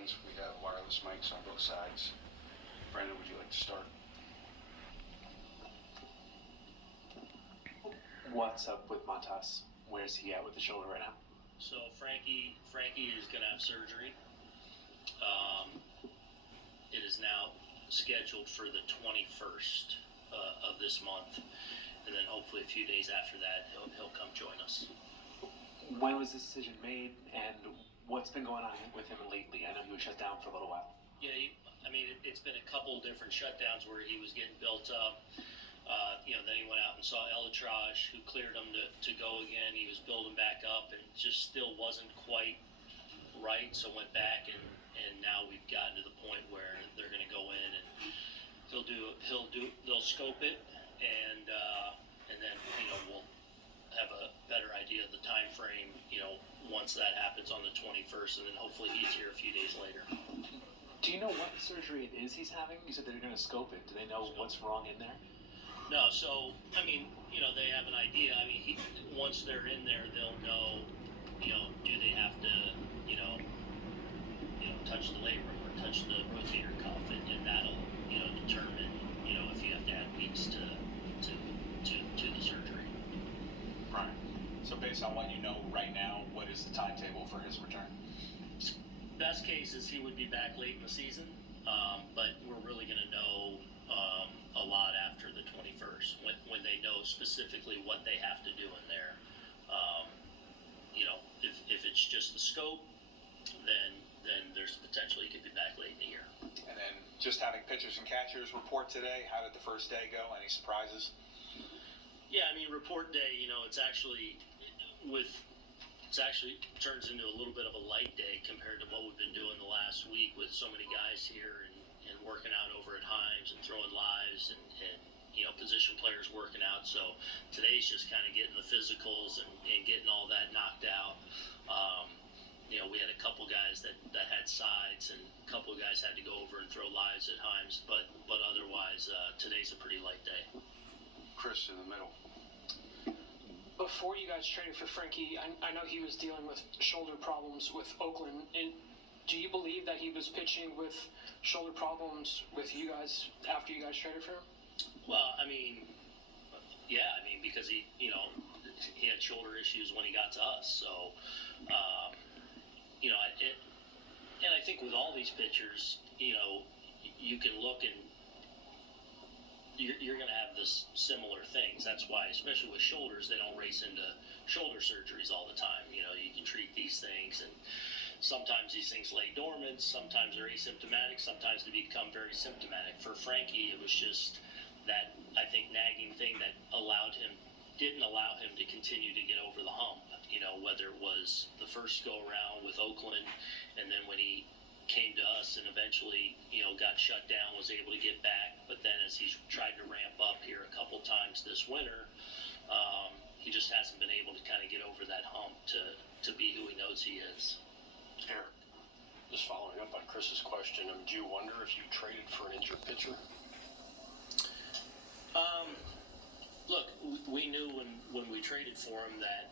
questions. We have wireless mics on both sides. Brandon, would you like to start? What's up with Montas? Where's he at with the shoulder right now? So Frankie is going to have surgery. It is now scheduled for the 21st of this month, and then hopefully a few days after that he'll come join us. When was this decision made, and what's been going on with him lately? I know he was shut down for a little while. Yeah, it's been a couple different shutdowns where he was getting built up. Then he went out and saw Elatraj, who cleared him to go again. He was building back up and just still wasn't quite right, so went back and now we've gotten to the point where they're going to go in and they'll scope it and then we'll have a better idea of the time frame once that happens on the 21st, and then hopefully he's here a few days later. Do you know what surgery it is he's having? You said they're going to scope it. Do they know what's wrong in there? No, so they have an idea. Once they're in there, they'll know. Do they have to touch the labrum or touch the rotator cuff, and that'll determine if you have to add weeks to the surgery. Right. So based on what you know right now, what is the timetable for his return? Best case is he would be back late in the season, but we're really going to know a lot after the 21st when they know specifically what they have to do in there. If it's just the scope, then there's potential he could be back late in the year. And then just having pitchers and catchers report today, how did the first day go? Any surprises? Yeah, report day, it's actually turns into a little bit of a light day compared to what we've been doing the last week with so many guys here and working out over at Himes and throwing lives and position players working out. So today's just kind of getting the physicals and getting all that knocked out. We had a couple guys that had sides, and a couple of guys had to go over and throw lives at Himes, but otherwise today's a pretty light day. Chris in the middle. Before you guys traded for Frankie, I know he was dealing with shoulder problems with Oakland. And do you believe that he was pitching with shoulder problems with you guys after you guys traded for him? Well, because he had shoulder issues when he got to us. So, and I think with all these pitchers, you can look and you're going to have this similar things. That's why, especially with shoulders, they don't race into shoulder surgeries all the time. You can treat these things, and sometimes these things lay dormant, sometimes they're asymptomatic, sometimes they become very symptomatic. For Frankie, it was just that, I think, nagging thing that didn't allow him to continue to get over the hump. Whether it was the first go around with Oakland, and then when he came to us and eventually, got shut down, was able to get back. But then as he's tried to ramp up here a couple times this winter, he just hasn't been able to kind of get over that hump to be who he knows he is. Eric, just following up on Chris's question, do you wonder if you traded for an injured pitcher? Look, we knew when we traded for him that,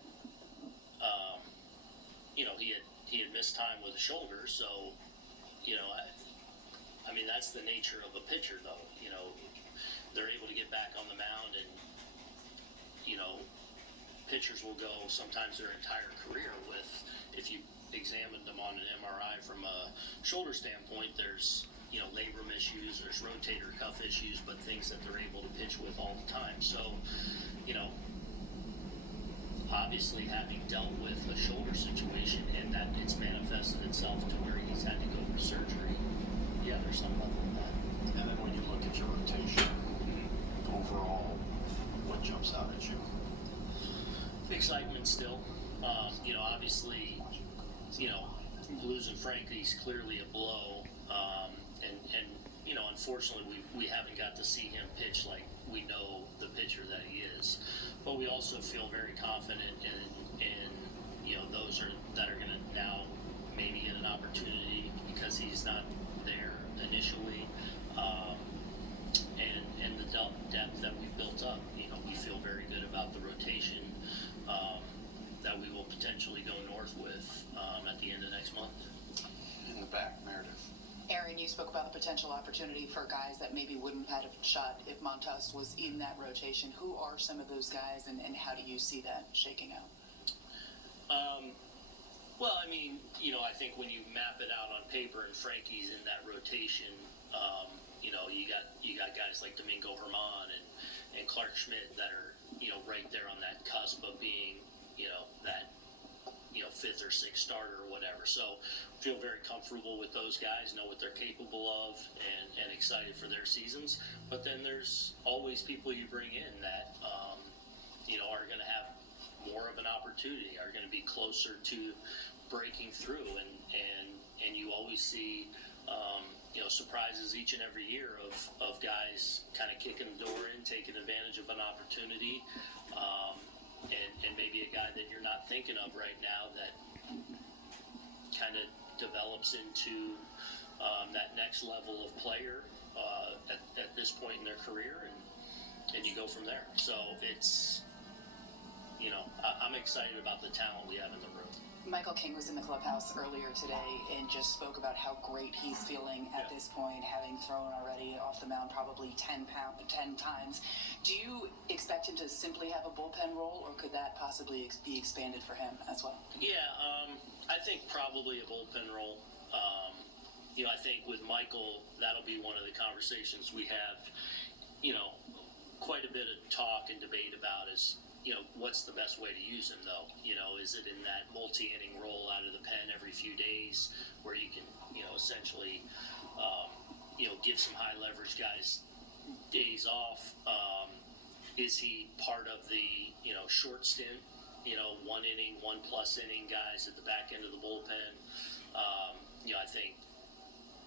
he had missed time with a shoulder, so, that's the nature of a pitcher, though. They're able to get back on the mound, and, pitchers will go sometimes their entire career with, if you examined them on an MRI from a shoulder standpoint, there's, labrum issues, there's rotator cuff issues, but things that they're able to pitch with all the time. So, obviously having dealt with a shoulder situation and that it's manifested itself to where he's had to go for surgery, yeah, there's some level of that. And then when you look at your rotation, overall, what jumps out at you? Excitement still. Obviously, losing Frankie's clearly a blow. And unfortunately, we haven't got to see him pitch like we know the pitcher that he is. But we also feel very confident in those that are going to now maybe get an opportunity because he's not there initially. And the depth that we've built up, we feel very good about the rotation that we will potentially go north with at the end of next month. In the back, Meredith. Aaron, you spoke about the potential opportunity for guys that maybe wouldn't have had a shot if Montas was in that rotation. Who are some of those guys, and how do you see that shaking out? Well, I mean, I think when you map it out on paper and Frankie's in that rotation, you got guys like Domingo Herman and Clark Schmidt that are, right there on that cusp of being, that, fifth or sixth starter or whatever. So feel very comfortable with those guys, know what they're capable of, and excited for their seasons. But then there's always people you bring in that, are going to have more of an opportunity, are going to be closer to breaking through, and you always see surprises each and every year of guys kind of kicking the door in, taking advantage of an opportunity, and maybe a guy that you're not thinking of right now that kind of develops into that next level of player at this point in their career, and you go from there. So it's I'm excited about the talent we have in the room. Michael King was in the clubhouse earlier today and just spoke about how great he's feeling at this point, having thrown already off the mound probably 10 times. Do you expect him to simply have a bullpen role, or could that possibly be expanded for him as well? Yeah, I think probably a bullpen role. I think with Michael, that'll be one of the conversations we have, quite a bit of talk and debate about is, what's the best way to use him, though? Is it in that multi-inning role out of the pen every few days where you can, essentially, give some high-leverage guys days off? Is he part of the, short stint, 1 inning, 1+ inning guys at the back end of the bullpen? I think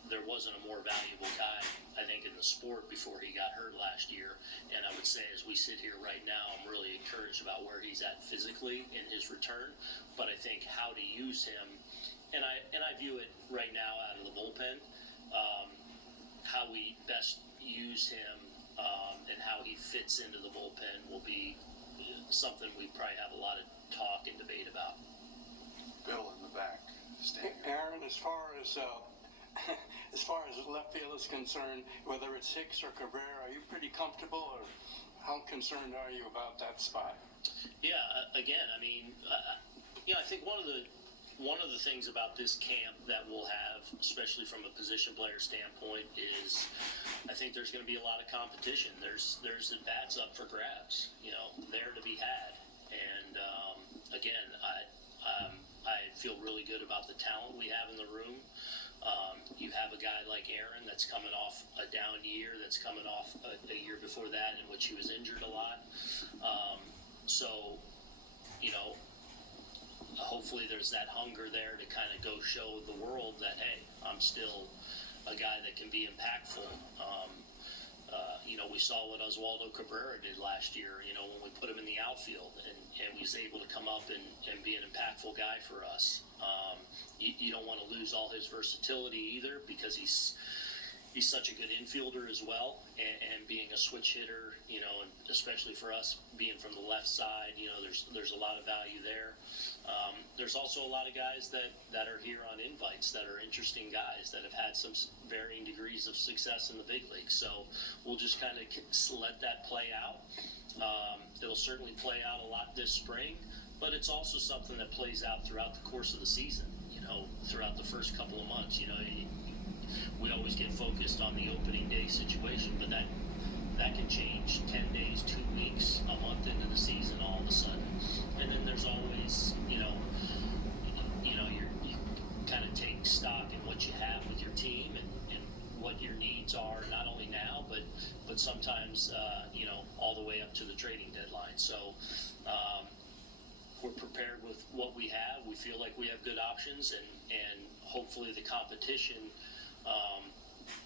there wasn't a more valuable guy, I think, in the sport before he got hurt last year. And I would say, as we sit here right now, I'm really encouraged about where he's at physically in his return. But I think how to use him, and I view it right now out of the bullpen, how we best use him and how he fits into the bullpen will be something we probably have a lot of talk and debate about. Bill in the back, standing. Aaron, as far as left field is concerned, whether it's Hicks or Cabrera, are you pretty comfortable, or how concerned are you about that spot? Yeah, again, I mean, I think one of the things about this camp that we'll have, especially from a position player standpoint, is I think there's going to be a lot of competition. There's at-bats up for grabs, there to be had. And again, I feel really good about the talent we have in the room. You have a guy like Aaron that's coming off a down year, that's coming off a year before that in which he was injured a lot. So, hopefully there's that hunger there to kind of go show the world that, hey, I'm still a guy that can be impactful. We saw what Oswaldo Cabrera did last year, when we put him in the outfield, and he was able to come up and be an impactful guy for us. You don't want to lose all his versatility either, because he's such a good infielder as well, and being a switch hitter, and especially for us being from the left side, there's a lot of value there. There's also a lot of guys that are here on invites that are interesting guys that have had some varying degrees of success in the big leagues. So we'll just kind of let that play out. It'll certainly play out a lot this spring, but it's also something that plays out throughout the course of the season, throughout the first couple of months. We always get focused on the opening day situation, but that can change 10 days, 2 weeks, a month into the season all of a sudden. And then there's always, you kind of take stock in what you have with your team and what your needs are, not only now, but sometimes, all the way up to the trading deadline. So we're prepared with what we have. We feel like we have good options, and hopefully the competition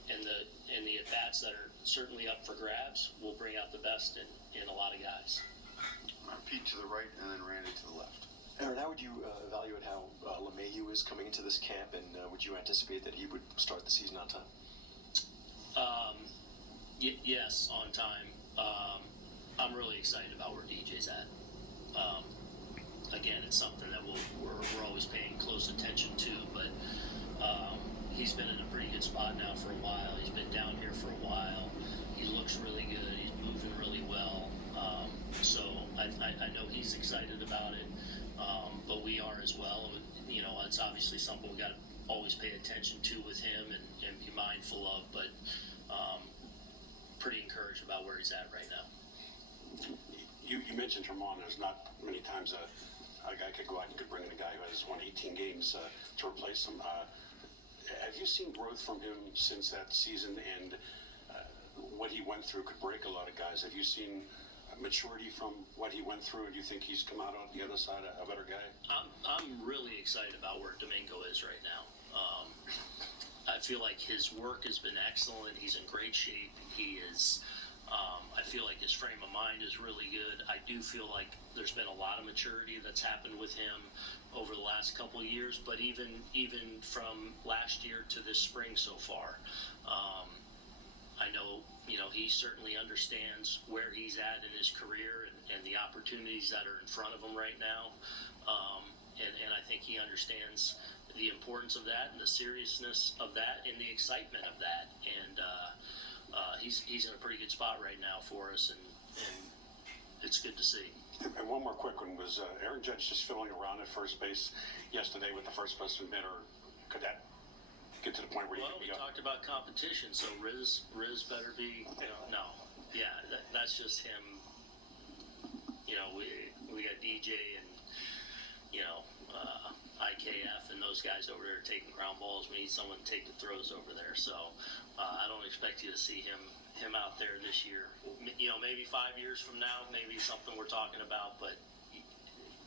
and the at-bats that are certainly up for grabs will bring out the best in a lot of guys. Pete to the right and then Randy to the left. Aaron, how would you evaluate how LeMahieu is coming into this camp, and would you anticipate that he would start the season on time? Yes, on time. I'm really excited about where DJ's at. Again, it's something that we're always paying close attention to, but he's been in a pretty good spot now for a while. He's been down here for a while. He looks really good. He's moving really well. So I know he's excited about it, but we are as well. You know, it's obviously something we got to always pay attention to with him and be mindful of. But pretty encouraged about where he's at right now. You mentioned Herman. There's not many times a guy could go out and could bring in a guy who has won 18 games to replace him. Have you seen growth from him since that season? And what he went through could break a lot of guys. Have you seen maturity from what he went through? And do you think he's come out on the other side a better guy? I'm really excited about where Domingo is right now. I feel like his work has been excellent. He's in great shape. He is. I feel like his frame of mind is really good. I do feel like there's been a lot of maturity that's happened with him over the last couple of years, but even from last year to this spring so far, I know, you know, he certainly understands where he's at in his career and the opportunities that are in front of him right now. And I think he understands the importance of that and the seriousness of that and the excitement of that. And he's in a pretty good spot right now for us, and it's good to see. And one more quick one was Aaron Judge just fiddling around at first base yesterday with the first baseman bid, or could that get to the point where you Well, could we be up? talked about competition, so Riz better be, no. Yeah, that's just him. You know, we got DJ and, you know, IKF and those guys over there taking ground balls. We need someone to take the throws over there. So I don't expect you to see him out there this year. You know, maybe 5 years from now, maybe something we're talking about. But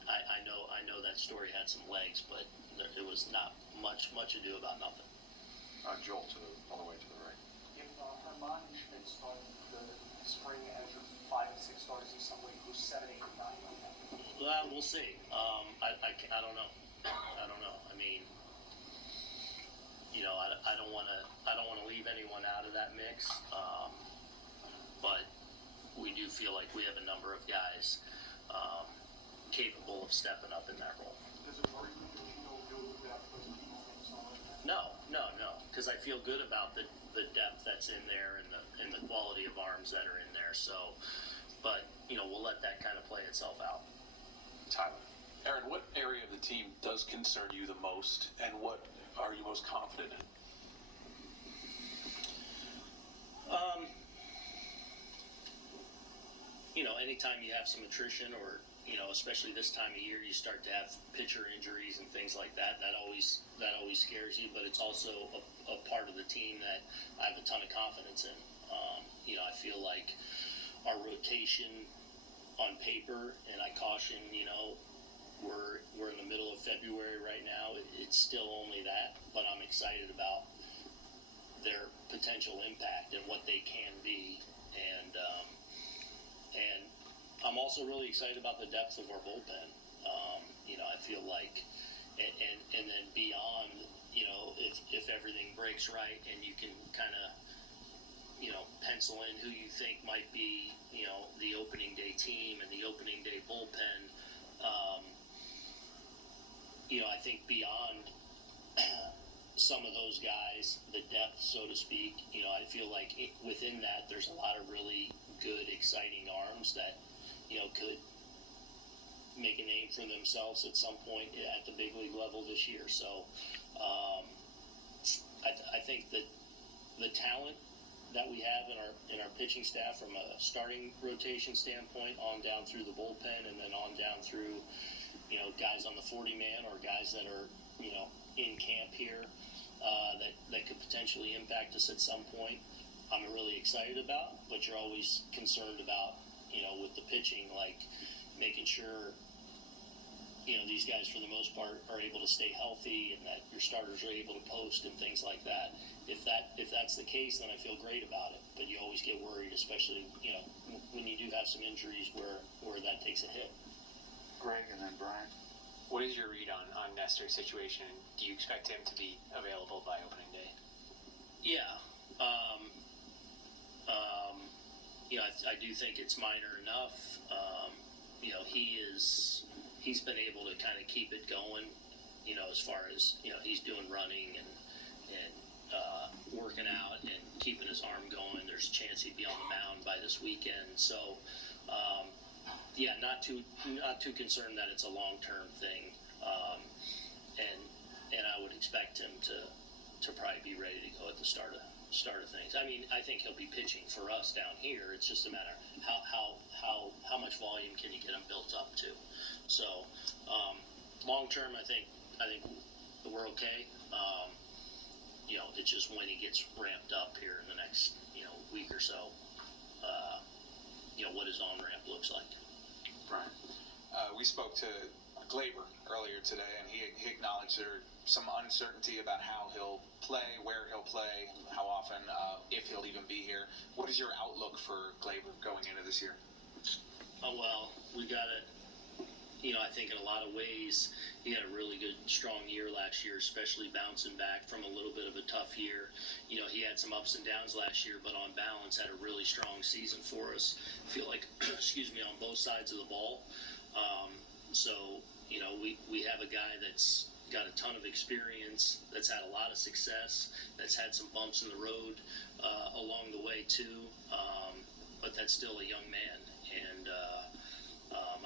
I know that story had some legs, but it was not much ado about nothing. Joel all the way to the right. If Herman Schmidt started the spring as your 5 and 6 starters in some way, who's 7, 8, and 9 right now? Well, we'll see. I don't know. I mean, you know, I don't want to leave anyone out of that mix. But we do feel like we have a number of guys capable of stepping up in that role. Does it worry you that you don't build the depth of the team on something? No, because I feel good about the depth that's in there and the quality of arms that are in there. So, but you know, we'll let that kind of play itself out. Tyler. Aaron, what area of the team does concern you the most, and what are you most confident in? You know, anytime you have some attrition, or you know, especially this time of year, you start to have pitcher injuries and things like that. That always scares you, but it's also a part of the team that I have a ton of confidence in. You know, I feel like our rotation on paper, and I caution, you know, we're in the middle of February right now. It's still only that, but I'm excited about their potential impact and what they can be, and I'm also really excited about the depth of our bullpen. You know, I feel like, and then beyond, you know, if everything breaks right and you can kind of, you know, pencil in who you think might be, you know, the opening day team and the opening day bullpen. You know, I think beyond some of those guys, the depth, so to speak, you know, I feel like within that there's a lot of really good, exciting arms that, you know, could make a name for themselves at some point at the big league level this year. So I think that the talent that we have in our pitching staff, from a starting rotation standpoint on down through the bullpen, and then on down through, you know, guys on the 40-man or guys that are, you know, in camp here, that could potentially impact us at some point, I'm really excited about. But you're always concerned about, you know, with the pitching, like making sure, you know, these guys for the most part are able to stay healthy, and that your starters are able to post and things like that. If that's the case, then I feel great about it. But you always get worried, especially, you know, when you do have some injuries where that takes a hit. Greg and then Brian. What is your read on Nestor's situation? Do you expect him to be available by opening day? Yeah. You know, I do think it's minor enough. You know, he's been able to kind of keep it going, you know, as far as, you know, he's doing running and keeping his arm going. There's a chance he'd be on the mound by this weekend. So, yeah, not too concerned that it's a long-term thing. And I would expect him to probably be ready to go at the start of things. I mean, I think he'll be pitching for us down here. It's just a matter of how much volume can you get him built up to. So, long term, I think we're okay. It's just when he gets ramped up here in the next week or so. What his on ramp looks like. Brian, we spoke to Glaber earlier today, and he acknowledged there's some uncertainty about how he'll play, where he'll play, how often, if he'll even be here. What is your outlook for Glaber going into this year? Well, we got it. I think in a lot of ways, he had a really good, strong year last year, especially bouncing back from a little bit of a tough year. He had some ups and downs last year, but on balance, had a really strong season for us. I feel like, on both sides of the ball. So, we have a guy that's got a ton of experience, that's had a lot of success, that's had some bumps in the road along the way, too. But that's still a young man. And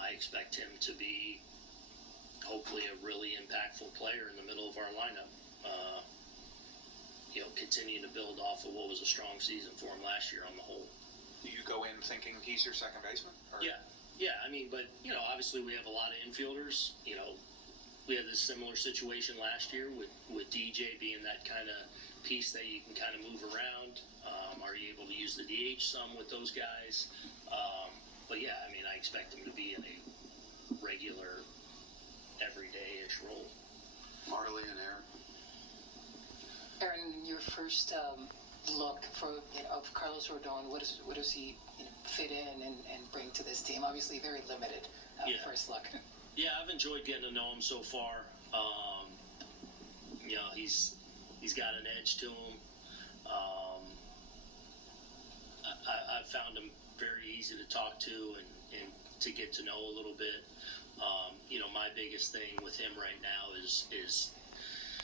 I expect him to be hopefully a really impactful player in the middle of our lineup. Continuing to build off of what was a strong season for him last year on the whole. Do you go in thinking he's your second baseman? Or? Yeah. I mean, but obviously we have a lot of infielders. We had this similar situation last year with DJ being that kind of piece that you can kind of move around. Are you able to use the DH some with those guys? But yeah, I mean, I expect him to be in a regular, everyday-ish role. Marley and Aaron. Aaron, your first look of Carlos Rodon, what does he fit in and bring to this team? Obviously, very limited first look. Yeah, I've enjoyed getting to know him so far. He's got an edge to him. I've found him very easy to talk to and to get to know a little bit. My biggest thing with him right now is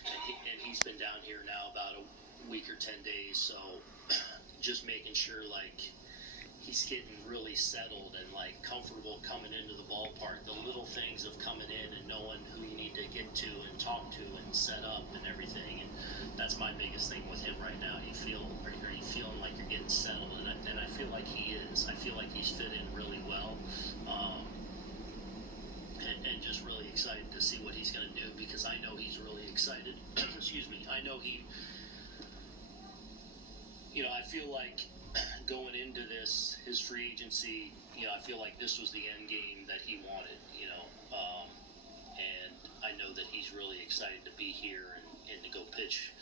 and he's been down here now about a week or 10 days, so just making sure he's getting really settled and comfortable coming into the ballpark. The little things of coming in and knowing who you need to get to and talk to and set up and everything. And that's my biggest thing with him right now. Are you feeling like you're getting settled? And I feel like he is. I feel like he's fit in really well. And just really excited to see what he's going to do, because I know he's really excited. Excuse me. I know I feel like going into his free agency, I feel like this was the end game that he wanted, and I know that he's really excited to be here and to go pitch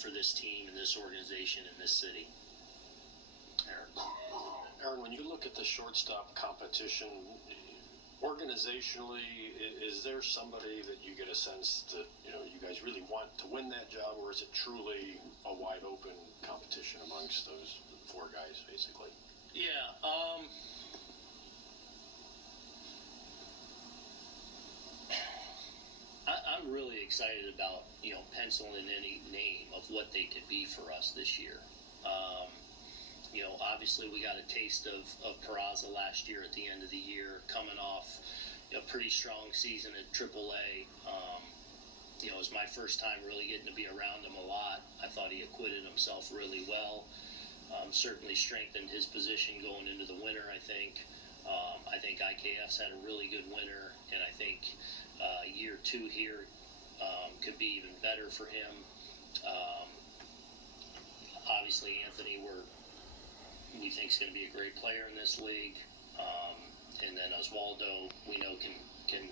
for this team and this organization in this city. Aaron, when you look at the shortstop competition, organizationally, is there somebody that you get a sense that you guys really want to win that job, or is it truly a wide open competition amongst those four guys, basically? Yeah. I'm really excited about penciling in any name of what they could be for us this year. Obviously we got a taste of Peraza last year at the end of the year, coming off a pretty strong season at AAA. It was my first time really getting to be around him a lot. I thought he acquitted himself really well. Certainly strengthened his position going into the winter, I think. I think IKF's had a really good winter, and I think year two here could be even better for him. Obviously, Anthony, we think is going to be a great player in this league. And then Oswaldo, we know can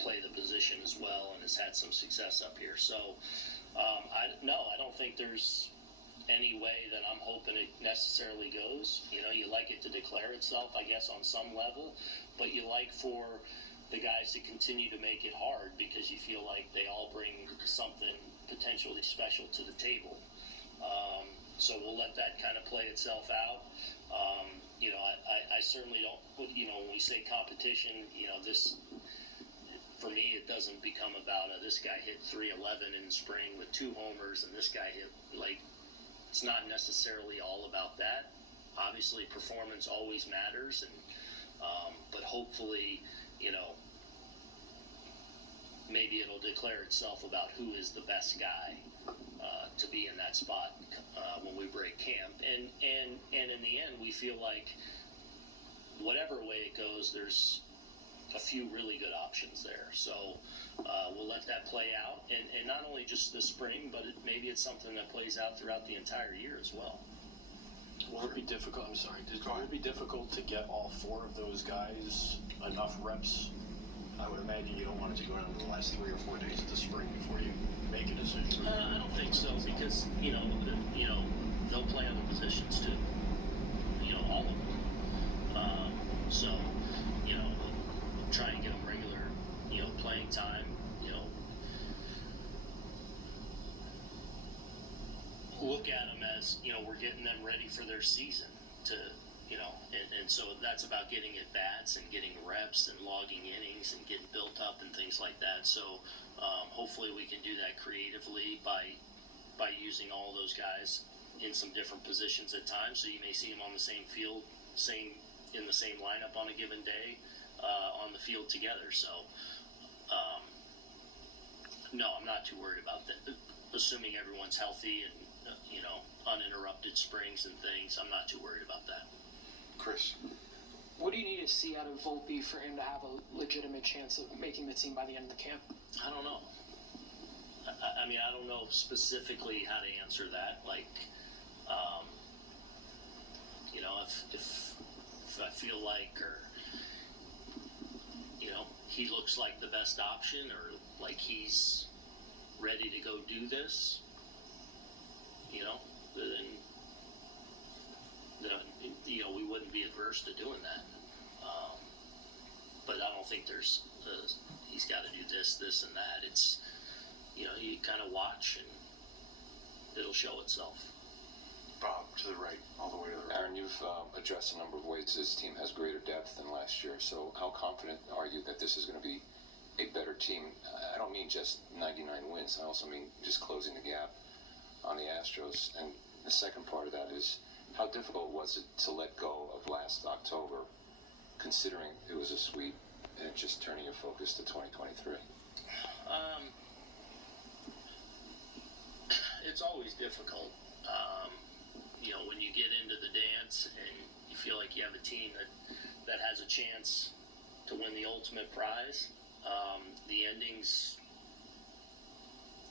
play the position as well and has had some success up here. So, I don't think there's any way that I'm hoping it necessarily goes. You like it to declare itself, I guess, on some level, but you like for the guys to continue to make it hard because you feel like they all bring something potentially special to the table. So we'll let that kind of play itself out. I certainly don't put, when we say competition, this, for me, it doesn't become about this guy hit 311 in spring with 2 homers and this guy hit it's not necessarily all about that. Obviously, performance always matters, and but hopefully, maybe it'll declare itself about who is the best guy to be in that spot when we break camp. And in the end, we feel like whatever way it goes, there's a few really good options there. So we'll let that play out, and not only just this spring, but maybe it's something that plays out throughout the entire year as well. Will it be difficult? I'm sorry. Will it be difficult to get all four of those guys enough reps? I would imagine you don't want it to go down to the last 3 or 4 days of the spring before you make a decision. I don't think so, because they'll play other positions too. All of them. So try and get them regular, playing time. Look at them as we're getting them ready for their season to. And so that's about getting at bats and getting reps and logging innings and getting built up and things like that. So hopefully we can do that creatively by using all those guys in some different positions at times. So you may see them on the same field, in the same lineup on a given day, on the field together. So no, I'm not too worried about that. Assuming everyone's healthy and uninterrupted springs and things, I'm not too worried about that. Chris? What do you need to see out of Volpe for him to have a legitimate chance of making the team by the end of the camp? I don't know. I mean, I don't know specifically how to answer that. Like, if I feel like, or he looks like the best option, or like he's ready to go do this, then we wouldn't be adverse to doing that. But I don't think there's he's got to do this, and that. It's you kind of watch and it'll show itself. Bob, to the right, all the way to the right. Aaron, you've addressed a number of ways this team has greater depth than last year. So how confident are you that this is going to be a better team? I don't mean just 99 wins. I also mean just closing the gap on the Astros. And the second part of that is, how difficult was it to let go of last October, considering it was a sweep, and just turning your focus to 2023? It's always difficult. When you get into the dance and you feel like you have a team that has a chance to win the ultimate prize, the ending's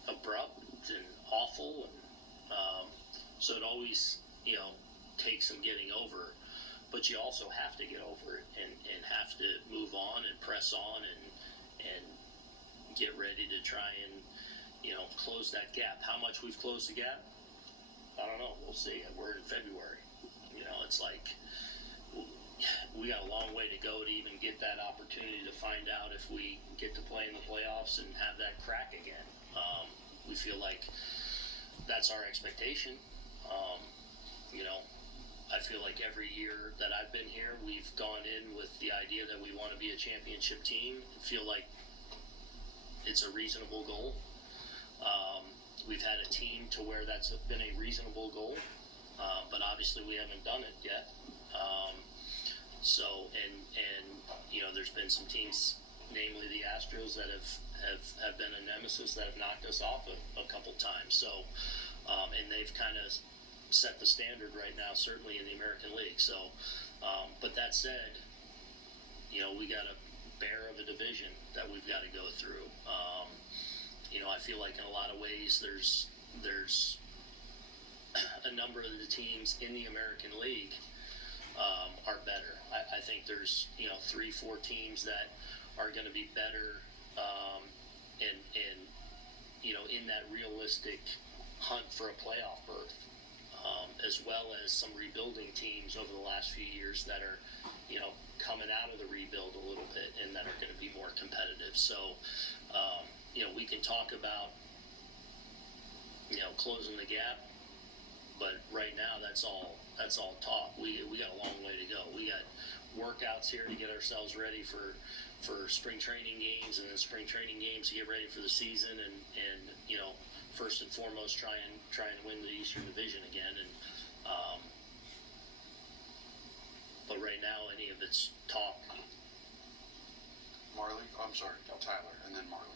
abrupt and awful, and so it always takes some getting over, but you also have to get over it and have to move on and press on and get ready to try and close that gap. How much we've closed the gap, I don't know. We'll see. We're in February. It's like we got a long way to go to even get that opportunity to find out if we get to play in the playoffs and have that crack again. We feel like that's our expectation. I feel like every year that I've been here, we've gone in with the idea that we want to be a championship team. I feel like it's a reasonable goal. We've had a team to where that's been a reasonable goal, but obviously we haven't done it yet. There's been some teams, namely the Astros, that have been a nemesis, that have knocked us off a couple times. So, and they've kind of set the standard right now, certainly in the American League. So, but that said, we got a bear of a division that we've got to go through. I feel like in a lot of ways there's a number of the teams in the American League are better. I think there's 3-4 teams that are going to be better and in that realistic hunt for a playoff berth, as well as some rebuilding teams over the last few years that are coming out of the rebuild a little bit and that are going to be more competitive. So we can talk about closing the gap, but right now that's all talk. We got a long way to go. We got workouts here to get ourselves ready for spring training games, and then spring training games to get ready for the season, and first and foremost trying to win the Eastern Division again, and but right now any of it's talk. Marley? Oh, I'm sorry, Tyler, and then Marley.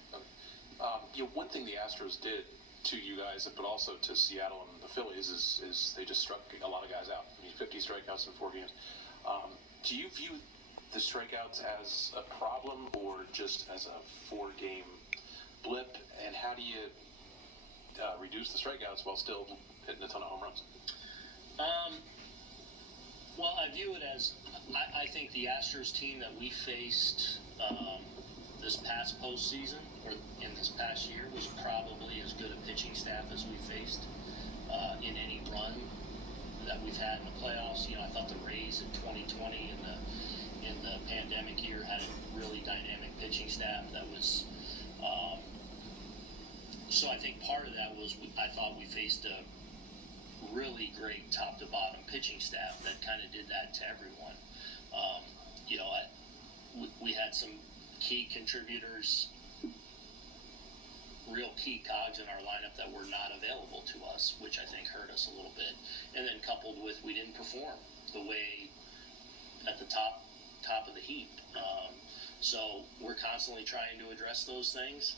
One thing the Astros did to you guys, but also to Seattle and the Phillies, is they just struck a lot of guys out. I mean, 50 strikeouts in 4 games. Do you view the strikeouts as a problem or just as a 4-game blip? And how do you reduce the strikeouts while still hitting a ton of home runs? Well, I view it as I think the Astros team that we faced this past postseason or in this past year was probably as good a pitching staff as we faced in any run that we've had in the playoffs. I thought the Rays in 2020 in the pandemic year had a really dynamic pitching staff that was. So I think part of that was I thought we faced a really great top to bottom pitching staff that kind of did that to everyone. We had some key contributors, real key cogs in our lineup that were not available to us, which I think hurt us a little bit. And then coupled with we didn't perform the way at the top of the heap. So we're constantly trying to address those things.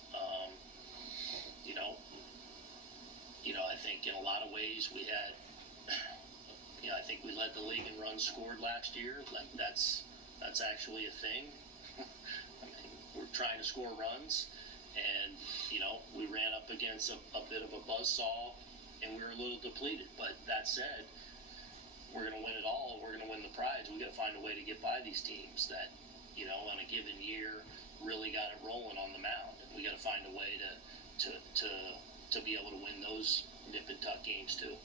I think in a lot of ways we had, I think we led the league in runs scored last year. Like that's actually a thing. I mean, we're trying to score runs, and we ran up against a bit of a buzzsaw, and we were a little depleted. But that said, we're going to win it all. We're going to win the prize. We got to find a way to get by these teams that, on a given year, really got it rolling on the mound. And we got to find a way to be able to win those nip and tuck games too.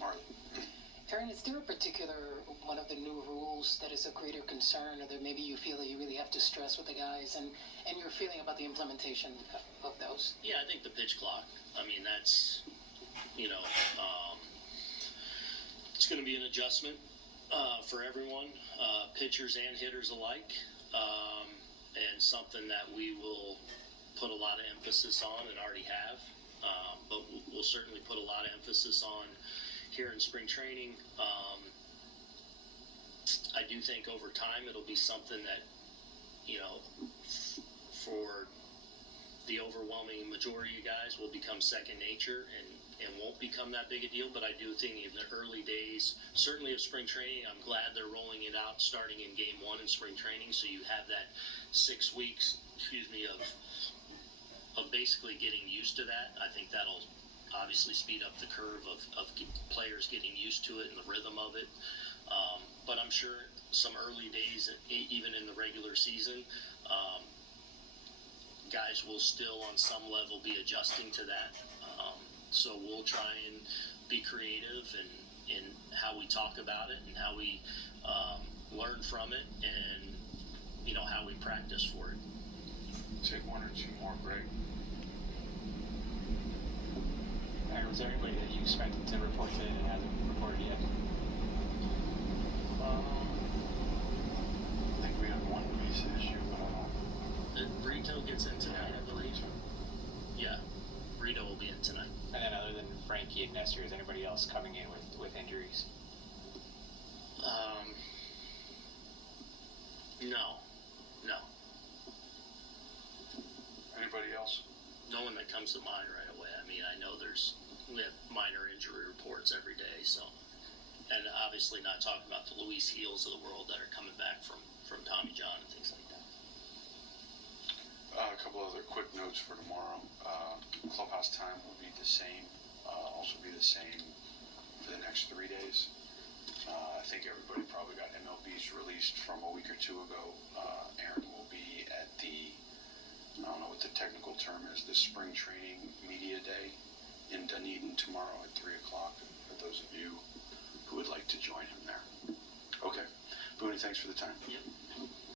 Marley. Aaron, is there a particular one of the new rules that is of greater concern, or that maybe you feel that you really have to stress with the guys, and your feeling about the implementation of those? Yeah, I think the pitch clock. I mean, that's, it's going to be an adjustment for everyone, pitchers and hitters alike, and something that we will put a lot of emphasis on and already have, but we'll certainly put a lot of emphasis on here in spring training. I do think over time it'll be something that, for the overwhelming majority of guys will become second nature and won't become that big a deal. But I do think in the early days, certainly of spring training, I'm glad they're rolling it out starting in game 1 in spring training. So you have that 6 weeks, of basically getting used to that. I think that'll obviously speed up the curve of players getting used to it and the rhythm of it. But I'm sure some early days, even in the regular season, guys will still on some level be adjusting to that. So we'll try and be creative in how we talk about it and how we learn from it and, how we practice for it. Take 1 or 2 more, Greg. Aaron, was there anybody that you expected to report today that hasn't reported yet? I think we have one piece of issue, but I don't know. Brito gets in tonight, I believe. Yeah, Brito will be in tonight. And then other than Frankie and Nestor, is anybody else coming in with injuries? No. Anybody else? No one that comes to mind right away. I mean, I know we have minor injury reports every day, so, and obviously not talking about the Luis Heels of the world that are coming back from Tommy John and things like that. A couple other quick notes for tomorrow. Clubhouse time will be the same. Also be the same for the next 3 days. I think everybody probably got MLBs released from a week or 2 ago. Aaron will be at I don't know what the technical term is, the Spring Training Media Day in Dunedin tomorrow at 3 o'clock, for those of you who would like to join him there. Okay. Boone, thanks for the time. Yep.